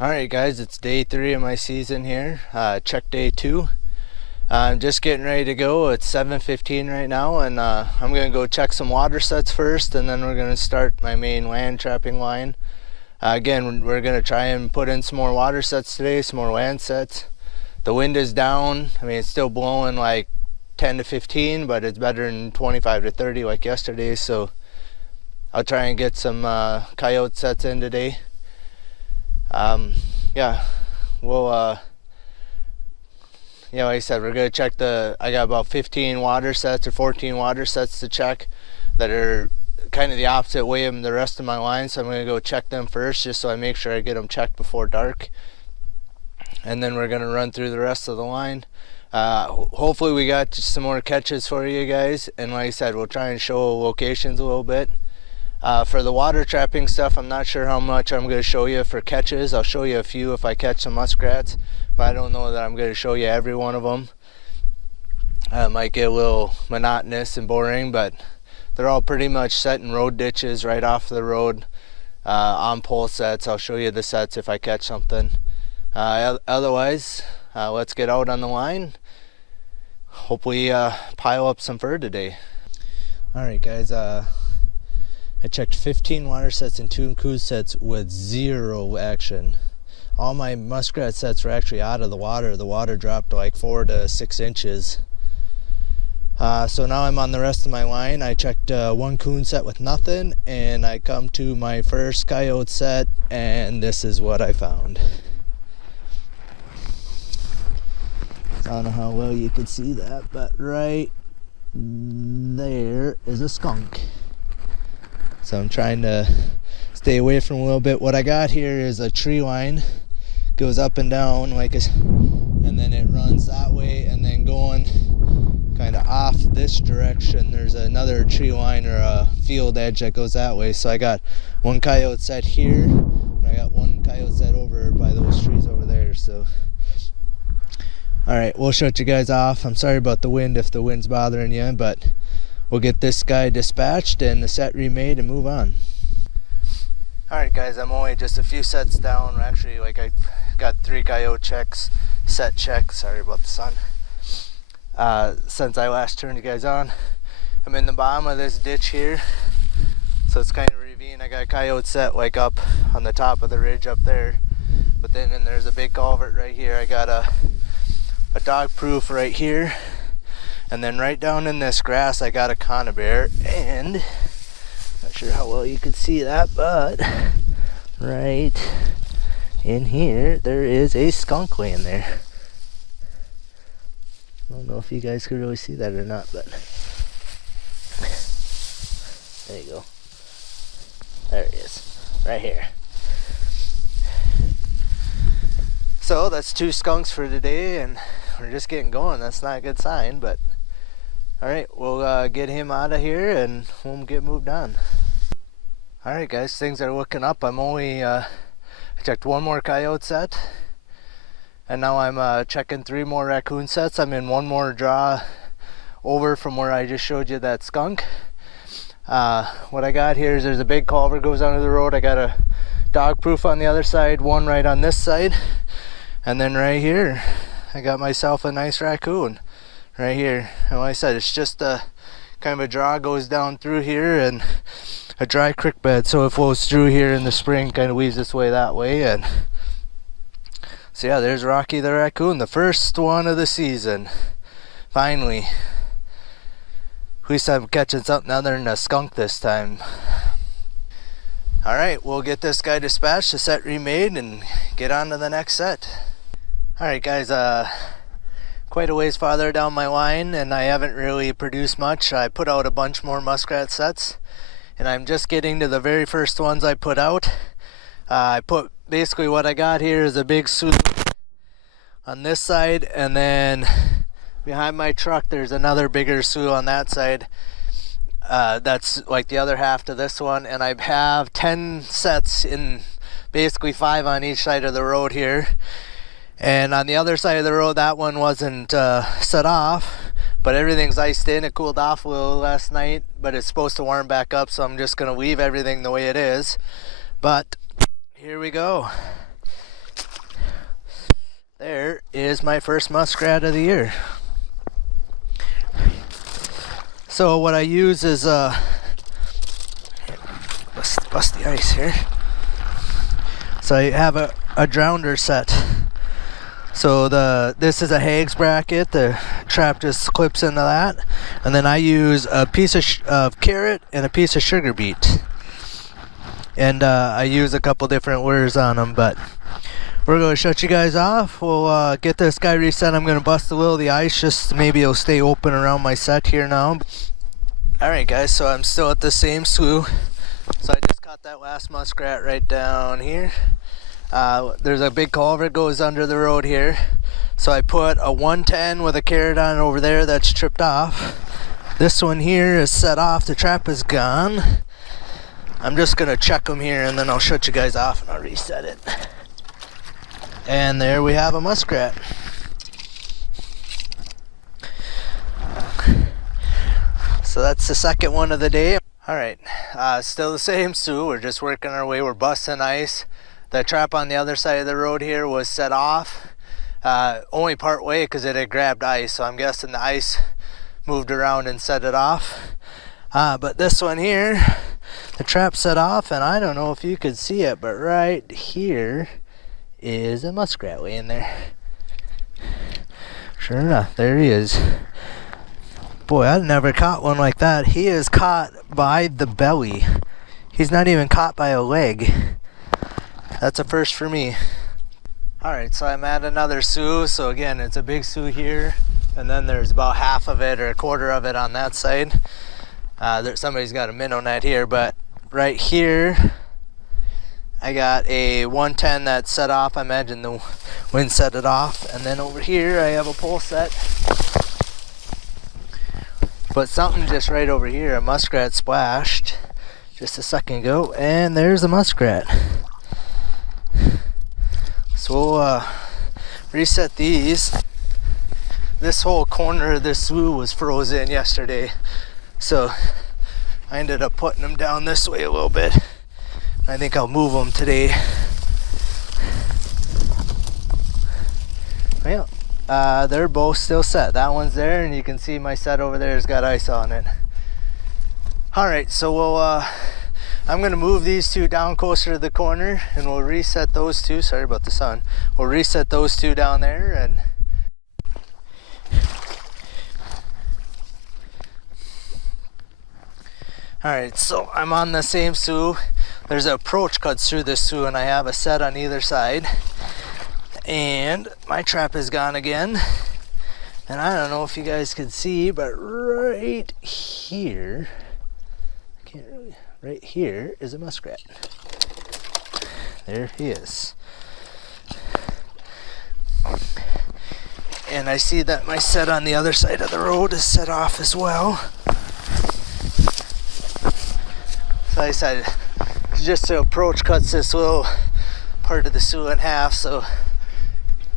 Alright guys, it's day 3 of my season here, check day 2. I'm just getting ready to go. It's 7:15 right now, and I'm going to go check some water sets first, and then we're going to start my main land trapping line. Again, we're going to try and put in some more water sets today, some more land sets. The wind is down. I mean, it's still blowing like 10 to 15, but it's better than 25 to 30 like yesterday, so I'll try and get some coyote sets in today. Yeah, we'll like I said, we're gonna check I got about 15 water sets or 14 water sets to check that are kind of the opposite way of the rest of my line, so I'm gonna go check them first just so I make sure I get them checked before dark, and then we're gonna run through the rest of the line. Hopefully we got some more catches for you guys, and like I said, we'll try and show locations a little bit. For the water trapping stuff, I'm not sure how much I'm going to show you for catches. I'll show you a few if I catch some muskrats, but I don't know that I'm going to show you every one of them. It might get a little monotonous and boring, but they're all pretty much set in road ditches right off the road on pole sets. I'll show you the sets if I catch something. Otherwise, let's get out on the line. Hopefully pile up some fur today. Alright guys, I checked 15 water sets and 2 coos sets with 0 action. All my muskrat sets were actually out of the water. The water dropped like 4 to 6 inches. So now I'm on the rest of my line. I checked 1 coon set with nothing, and I come to my first coyote set, and this is what I found. I don't know how well you can see that, but right there is a skunk. So I'm trying to stay away from a little bit. What I got here is a tree line, goes up and down and then it runs that way, and then going kind of off this direction there's another tree line or a field edge that goes that way. So I got 1 coyote set here, and I got 1 coyote set over by those trees over there. So alright, we'll shut you guys off. I'm sorry about the wind if the wind's bothering you, but we'll get this guy dispatched and the set remade and move on. Alright guys, I'm only just a few sets down. Actually, like, I got 3 coyote set checks. Sorry about the sun. Since I last turned you guys on. I'm in the bottom of this ditch here. So it's kind of a ravine. I got a coyote set like up on the top of the ridge up there. But then there's a big culvert right here. I got a dog proof right here. And then right down in this grass I got a conibear, and not sure how well you can see that, but right in here there is a skunk laying there. I don't know if you guys can really see that or not, but there you go. There it is, right here. So that's 2 skunks for today, and we're just getting going. That's not a good sign, but alright, we'll get him out of here and we'll get moved on. Alright guys, things are looking up. I'm only, I checked 1 more coyote set, and now I'm checking 3 more raccoon sets. I'm in 1 more draw over from where I just showed you that skunk. What I got here is there's a big culvert goes under the road. I got a dog proof on the other side, 1 right on this side, and then right here I got myself a nice raccoon. Right here, and like I said, it's just a kind of a draw goes down through here and a dry creek bed, so it flows through here in the spring, kind of weaves its way that way. And so yeah, there's Rocky the raccoon, the first one of the season. Finally, at least I'm catching something other than a skunk this time. Alright, we'll get this guy dispatched, the set remade, and get on to the next set. Alright guys, quite a ways farther down my line, and I haven't really produced much. I put out a bunch more muskrat sets, and I'm just getting to the very first ones I put out. I put basically what I got here is a big Sioux on this side, and then behind my truck there's another bigger Sioux on that side. That's like the other half to this one, and I have 10 sets in basically 5 on each side of the road here. And on the other side of the road, that one wasn't set off, but everything's iced in. It cooled off a little last night, but it's supposed to warm back up, so I'm just gonna leave everything the way it is. But here we go. There is my first muskrat of the year. So what I use is bust the ice here. So I have a drowner set. So this is a Hags bracket. The trap just clips into that, and then I use a piece of carrot and a piece of sugar beet, and I use a couple different lures on them. But we're going to shut you guys off. We'll get this guy reset. I'm going to bust a little of the ice, just maybe it'll stay open around my set here now. Alright guys, so I'm still at the same slough. So I just caught that last muskrat right down here. There's a big culvert goes under the road here. So I put a 110 with a carrot on over there that's tripped off. This one here is set off. The trap is gone. I'm just going to check them here and then I'll shut you guys off and I'll reset it. And there we have a muskrat. So that's the second one of the day. Alright, still the same Sue. We're just working our way. We're busting ice. The trap on the other side of the road here was set off. Only part way because it had grabbed ice. So I'm guessing the ice moved around and set it off. But this one here, the trap set off, and I don't know if you could see it, but right here is a muskrat laying there. Sure enough, there he is. Boy, I've never caught one like that. He is caught by the belly. He's not even caught by a leg. That's a first for me. Alright, so I'm at another Sue. So again, it's a big Sue here, and then there's about half of it or a quarter of it on that side. Somebody's got a minnow net here, but right here I got a 110 that's set off. I imagine the wind set it off. And then over here I have a pole set. But something just right over here, a muskrat splashed just a second ago, and there's a muskrat. So we'll reset these. This whole corner of this slough was frozen yesterday, so I ended up putting them down this way a little bit. I think I'll move them today. Well, they're both still set. That one's there, and you can see my set over there has got ice on it. Alright, so I'm going to move these two down closer to the corner, and we'll reset those two. Sorry about the sun. We'll reset those two down there, and alright, so I'm on the same slough. There's an approach cuts through this slough, and I have a set on either side. And my trap is gone again. And I don't know if you guys can see, but right here, right here is a muskrat. There he is. And I see that my set on the other side of the road is set off as well. So I decided just to approach cuts this little part of the slough in half, so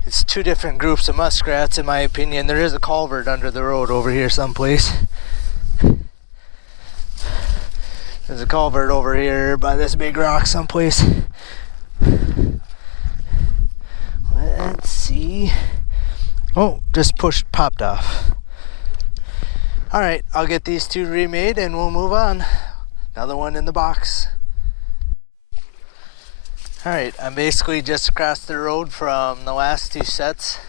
it's two different groups of muskrats in my opinion. There is a culvert under the road over here someplace. There's a culvert over here by this big rock someplace. Let's see. Oh, just popped off. Alright, I'll get these two remade and we'll move on. Another one in the box. Alright, I'm basically just across the road from the last two sets.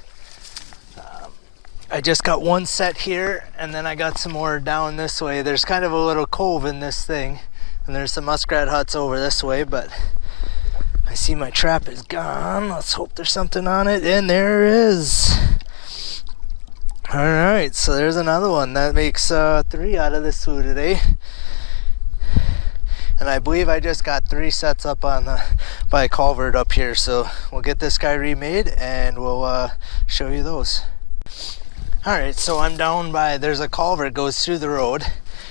I just got one set here, and then I got some more down this way. There's kind of a little cove in this thing, and there's some muskrat huts over this way, but I see my trap is gone. Let's hope there's something on it, and there is. Alright, so there's another one. That makes 3 out of this slough today. And I believe I just got 3 sets up on by a culvert up here, so we'll get this guy remade and we'll show you those. Alright, so I'm down by, there's a culvert goes through the road,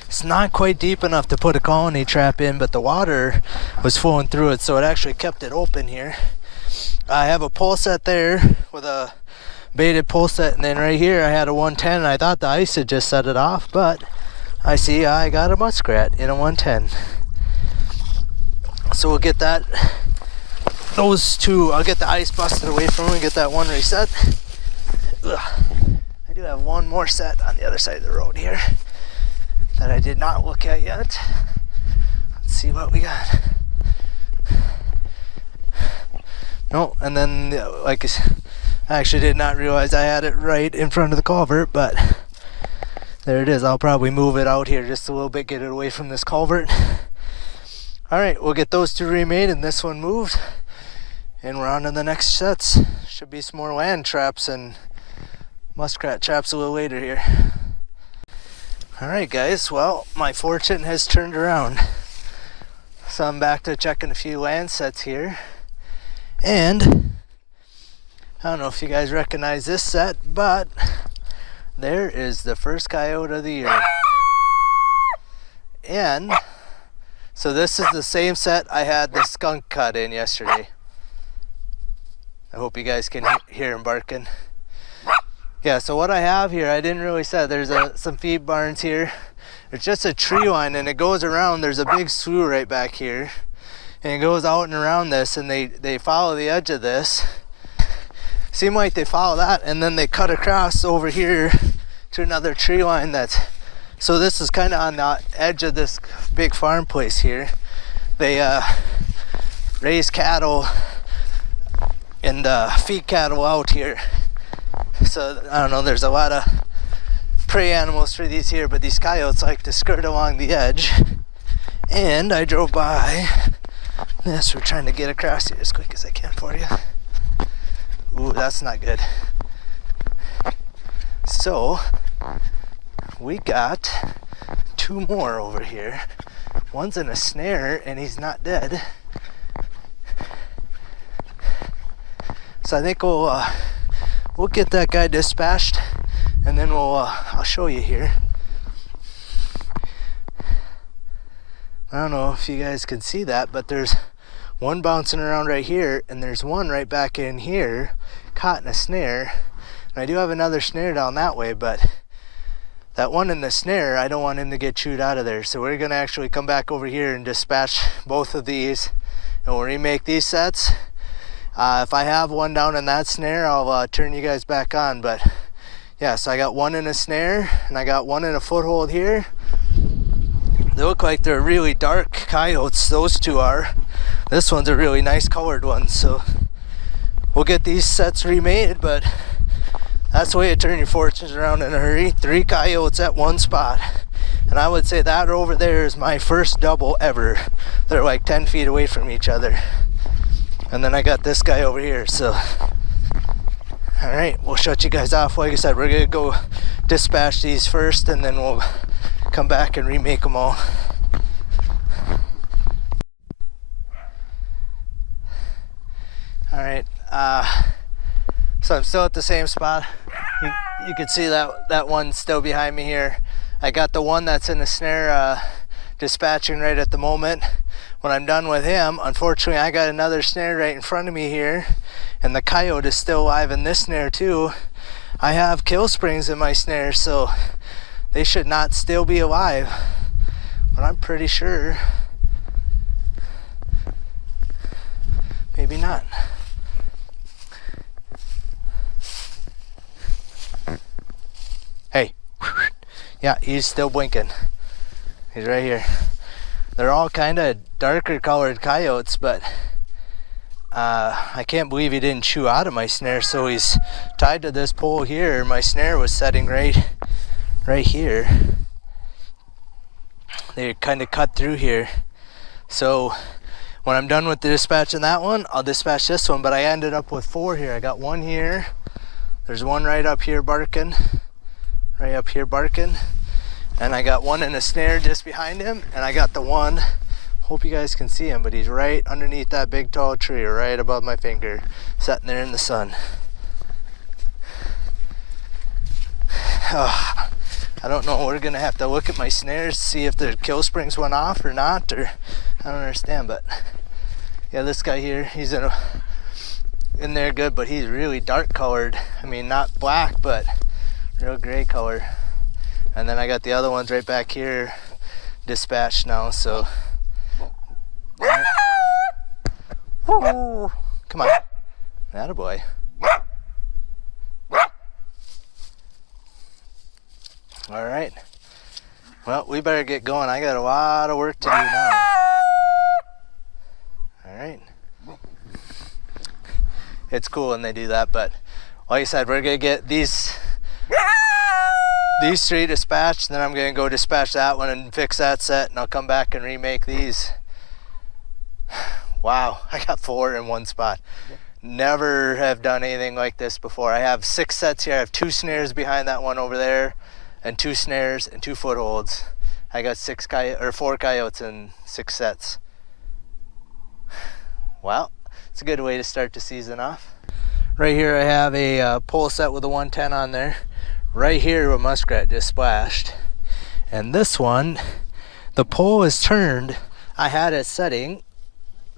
It's not quite deep enough to put a colony trap in, but the water was flowing through it, so it actually kept it open here. I have a pole set there with a baited pole set, and then right here I had a 110, and I thought the ice had just set it off, but I see I got a muskrat in a 110. So we'll get those two, I'll get the ice busted away from them and get that one reset. Ugh. I do have one more set on the other side of the road here that I did not look at yet. Let's see what we got. No, and then like I actually did not realize I had it right in front of the culvert, but there it is. I'll probably move it out here just a little bit, get it away from this culvert. Alright, we'll get those two remade and this one moved, and we're on to the next sets. Should be some more land traps and muskrat traps a little later here. Alright guys, well, my fortune has turned around. So I'm back to checking a few land sets here. And I don't know if you guys recognize this set, but there is the first coyote of the year. And so this is the same set I had the skunk cut in yesterday. I hope you guys can hear him barking. Yeah, so what I have here, I didn't really say, there's some feed barns here. It's just a tree line and it goes around. There's a big slough right back here. And it goes out and around this, and they follow the edge of this. Seem like they follow that, and then they cut across over here to another tree line so this is kind of on the edge of this big farm place here. They raise cattle and feed cattle out here. So I don't know, there's a lot of prey animals for these here, but these coyotes like to skirt along the edge. And I drove by this. We're trying to get across here as quick as I can for you. Ooh, that's not good. So we got two more over here. One's in a snare and he's not dead. So I think we'll get that guy dispatched, and then I'll show you here. I don't know if you guys can see that, but there's one bouncing around right here, and there's one right back in here caught in a snare. And I do have another snare down that way, but that one in the snare, I don't want him to get chewed out of there. So we're gonna actually come back over here and dispatch both of these, and we'll remake these sets. If I have one down in that snare, I'll turn you guys back on. But yeah, so I got one in a snare and I got one in a foothold here. They look like they're really dark coyotes, those two are. This one's a really nice colored one, so we'll get these sets remade, but that's the way you turn your fortunes around in a hurry. 3 coyotes at one spot. And I would say that over there is my first double ever. They're like 10 feet away from each other. And then I got this guy over here, so. Alright, we'll shut you guys off. Like I said, we're gonna go dispatch these first, and then we'll come back and remake them all. Alright, so I'm still at the same spot. You can see that one's still behind me here. I got the one that's in the snare dispatching right at the moment. When I'm done with him, unfortunately I got another snare right in front of me here, and the coyote is still alive in this snare too. I have kill springs in my snare, so they should not still be alive, but I'm pretty sure maybe not. Hey, yeah, he's still blinking. He's right here. They're all kind of darker colored coyotes, but I can't believe he didn't chew out of my snare. So he's tied to this pole here. My snare was setting right here. They kind of cut through here. So when I'm done with the dispatching that one, I'll dispatch this one. But I ended up with 4 here. I got one here. There's one right up here barking. Right up here barking. And I got one in a snare just behind him, and I got the one, hope you guys can see him, but he's right underneath that big tall tree, right above my finger, sitting there in the sun. Oh, I don't know. We're gonna have to look at my snares to see if the kill springs went off or not, or I don't understand. But yeah, this guy here, he's in there good, but he's really dark colored. I mean, not black, but real gray color. And then I got the other ones right back here dispatched now, so Woo. Come on, attaboy. All right, well, we better get going. I got a lot of work to do now. All right, it's cool when they do that, but like I said, we're gonna get these three dispatched, and then I'm gonna go dispatch that one and fix that set, and I'll come back and remake these. Wow, I got 4 in one spot. Never have done anything like this before. I have 6 sets here. I have 2 snares behind that one over there, and 2 snares and 2 footholds. I got 4 coyotes and 6 sets. Well, it's a good way to start the season off. Right here I have a pole set with a 110 on there. Right here a muskrat just splashed. And this one, the pole is turned. I had it setting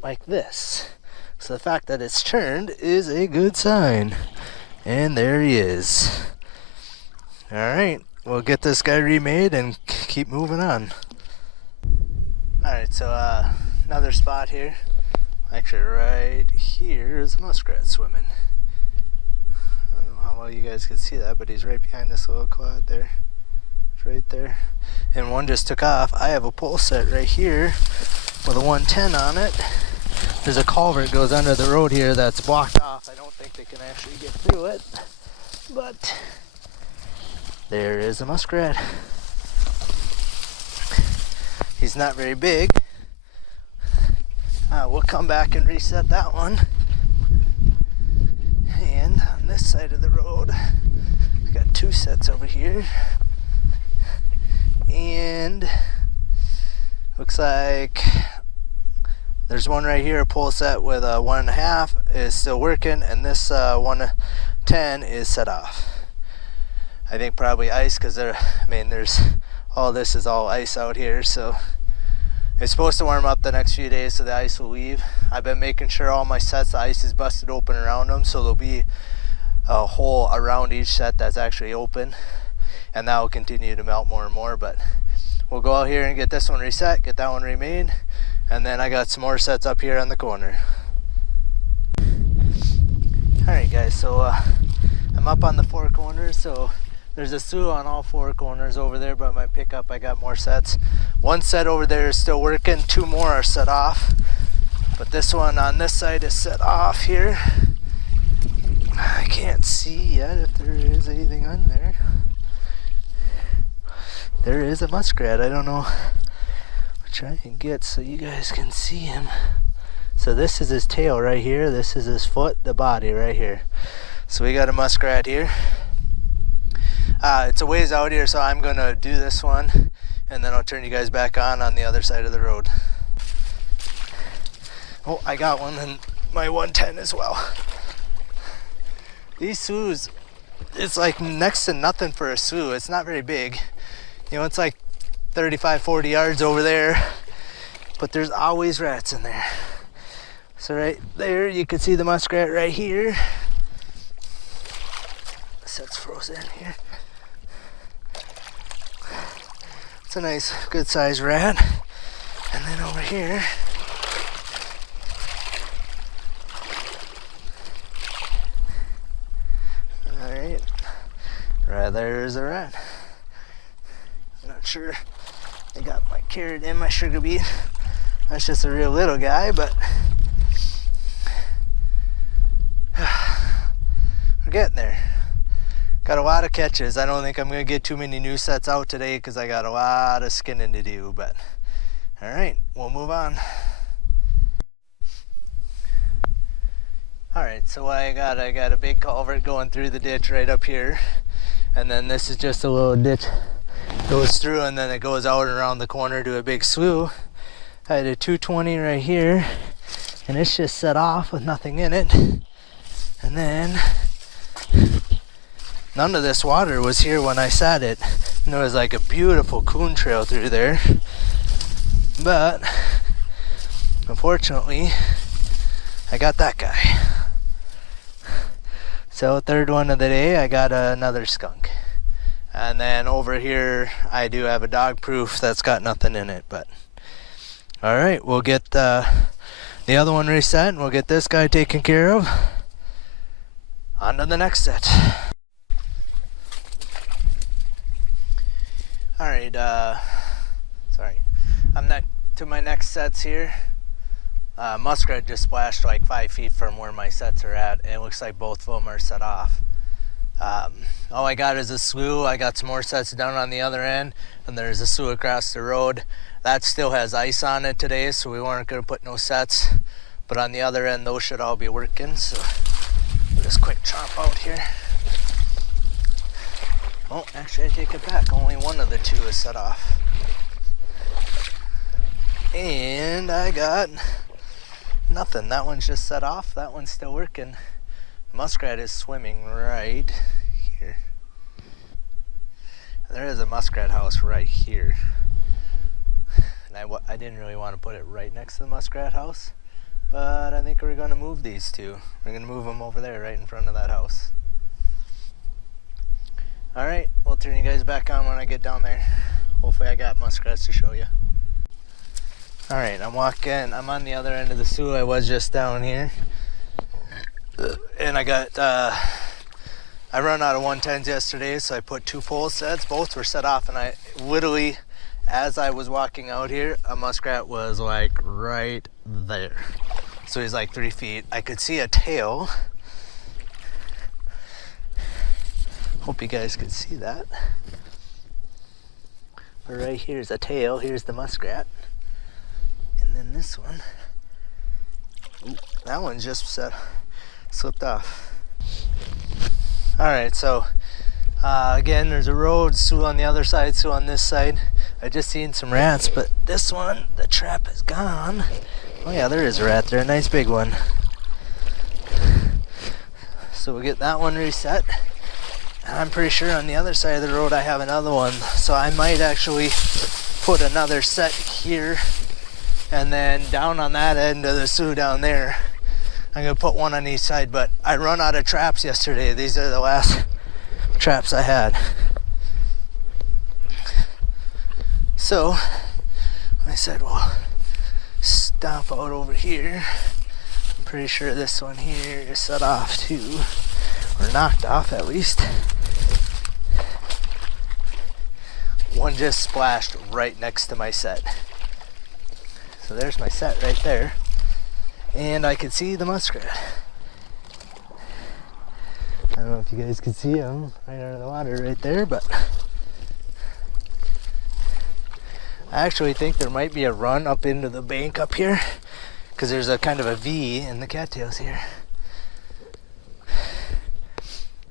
like this. So the fact that it's turned is a good sign. And there he is. All right, we'll get this guy remade and keep moving on. All right, so another spot here. Actually, right here is a muskrat swimming. I don't know how well you guys can see that, but he's right behind this little clod there. It's right there. And one just took off. I have a pole set right here with a 110 on it. There's a culvert goes under the road here that's blocked off. I don't think they can actually get through it, but there is a muskrat. He's not very big. We'll come back and reset that one. And on this side of the road, I got 2 sets over here. And looks like there's one right here, a pole set with a 1.5 is still working, and this 110 is set off. I think probably ice, because there's all this is all ice out here, so it's supposed to warm up the next few days, so the ice will leave. I've been making sure all my sets, the ice is busted open around them, so there'll be a hole around each set that's actually open, and that will continue to melt more and more. But we'll go out here and get this one reset, get that one remade, and then I got some more sets up here on the corner. Alright guys, so I'm up on the 4 corners, so there's a slew on all 4 corners over there, but my pickup I got more sets. 1 set over there is still working, 2 more are set off, but this one on this side is set off here. I can't see yet if there is anything on there. There is a muskrat. I don't know. I'll try and get so you guys can see him. So this is his tail right here, this is his foot, the body right here. So we got a muskrat here. It's a ways out here, so I'm gonna do this one and then I'll turn you guys back on the other side of the road. Oh, I got one in my 110 as well. These sloughs, it's like next to nothing for a slough. It's not very big. You know, it's like 35, 40 yards over there, but there's always rats in there. So right there, you can see the muskrat right here. The set's frozen here. It's a nice, good sized rat. And then over here, alright, right there's a rat. I'm not sure I got my carrot in my sugar beet. That's just a real little guy, but we're getting there. Got a lot of catches. I don't think I'm going to get too many new sets out today because I got a lot of skinning to do, but all right, we'll move on. All right, so what I got a big culvert going through the ditch right up here, and then this is just a little ditch goes through, and then it goes out around the corner to a big slough. I had a 220 right here, and it's just set off with nothing in it. And then none of this water was here when I sat it. And there was like a beautiful coon trail through there. But unfortunately, I got that guy. So third one of the day, I got another skunk. And then over here, I do have a dog proof that's got nothing in it. But all right, we'll get the other one reset, and we'll get this guy taken care of. On to the next set. All right, sorry. I'm not to my next sets here. Muskrat just splashed like 5 feet from where my sets are at, and it looks like both of them are set off. All I got is a slough. I got some more sets down on the other end, and there's a slough across the road. That still has ice on it today, so we weren't going to put no sets. But on the other end, those should all be working, so we'll just quick chomp out here. Oh, actually I take it back. Only one of the two is set off. And I got nothing. That one's just set off. That one's still working. Muskrat is swimming right here. There is a muskrat house right here. And I didn't really want to put it right next to the muskrat house, but I think we're going to move these two. We're going to move them over there right in front of that house. Alright, we'll turn you guys back on when I get down there. Hopefully I got muskrats to show you. Alright, I'm on the other end of the slough. I was just down here. And I got, I run out of 110s yesterday, so I put 2 pole sets. Both were set off, and I literally, as I was walking out here, a muskrat was like right there. So he's like 3 feet. I could see a tail. Hope you guys could see that. But right here's a tail. Here's the muskrat. And then this one. Ooh, that one just slipped off. Alright, so again, there's a road, slough on the other side, slough on this side. I just seen some rats, but this one, the trap is gone. Oh yeah, there is a rat there, a nice big one. So we'll get that one reset. And I'm pretty sure on the other side of the road I have another one. So I might actually put another set here, and then down on that end of the slough down there, I'm gonna put one on each side. But I run out of traps yesterday. These are the last traps I had. So I said, well, stomp out over here. I'm pretty sure this one here is set off too, or knocked off at least. One just splashed right next to my set. So there's my set right there. And I could see the muskrat. I don't know if you guys can see him right under the water right there, but I actually think there might be a run up into the bank up here, because there's a kind of a V in the cattails here.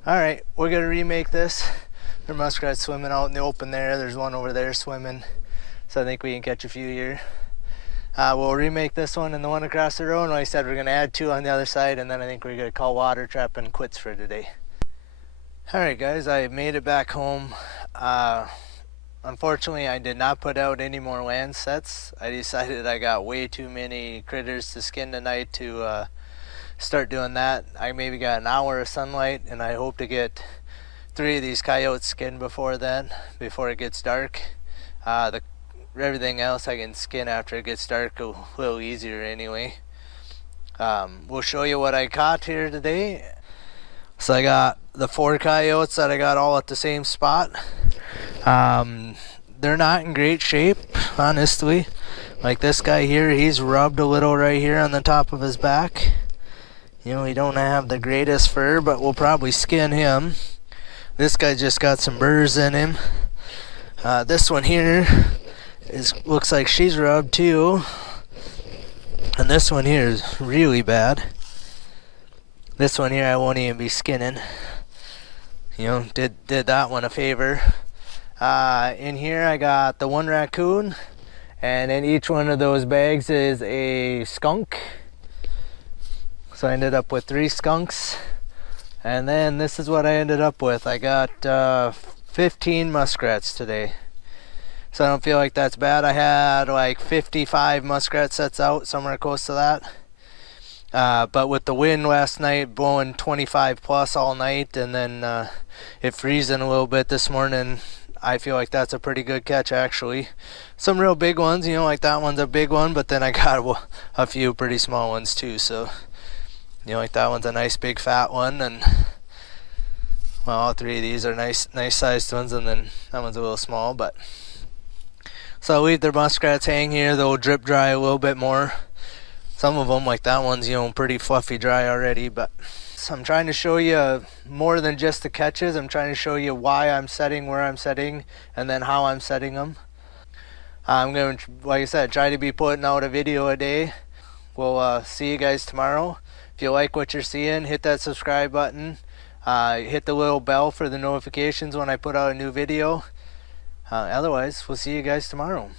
Alright, we're going to remake this. There are muskrats swimming out in the open there. There's one over there swimming, so I think we can catch a few here. We'll remake this one and the one across the road. Like I said, we're going to add 2 on the other side, and then I think we're going to call water trap and quits for today. Alright guys, I made it back home. Unfortunately, I did not put out any more land sets. I decided I got way too many critters to skin tonight to start doing that. I maybe got an hour of sunlight, and I hope to get 3 of these coyotes skinned before then, before it gets dark. Everything else I can skin after it gets dark a little easier anyway. We'll show you what I caught here today. So I got the 4 coyotes that I got all at the same spot. They're not in great shape, honestly. Like this guy here, he's rubbed a little right here on the top of his back. You know, he don't have the greatest fur, but we'll probably skin him. This guy just got some burrs in him. This one here looks like she's rubbed too. And this one here is really bad. This one here I won't even be skinning. You know, did that one a favor. In here I got the 1 raccoon, and in each one of those bags is a skunk. So I ended up with 3 skunks. And then this is what I ended up with. I got 15 muskrats today. So I don't feel like that's bad. I had like 55 muskrat sets out, somewhere close to that. But with the wind last night blowing 25 plus all night, and then it freezing a little bit this morning, I feel like that's a pretty good catch actually. Some real big ones, like that one's a big one, but then I got a few pretty small ones too. So, like that one's a nice big fat one, and well, all three of these are nice sized ones, and then that one's a little small, but. So I'll leave their muskrats hang here. They'll drip dry a little bit more. Some of them, like that one's, pretty fluffy dry already. But so I'm trying to show you more than just the catches. I'm trying to show you why I'm setting where I'm setting, and then how I'm setting them. I'm going to, like I said, try to be putting out a video a day. We'll see you guys tomorrow. If you like what you're seeing, hit that subscribe button. Hit the little bell for the notifications when I put out a new video. Otherwise, we'll see you guys tomorrow.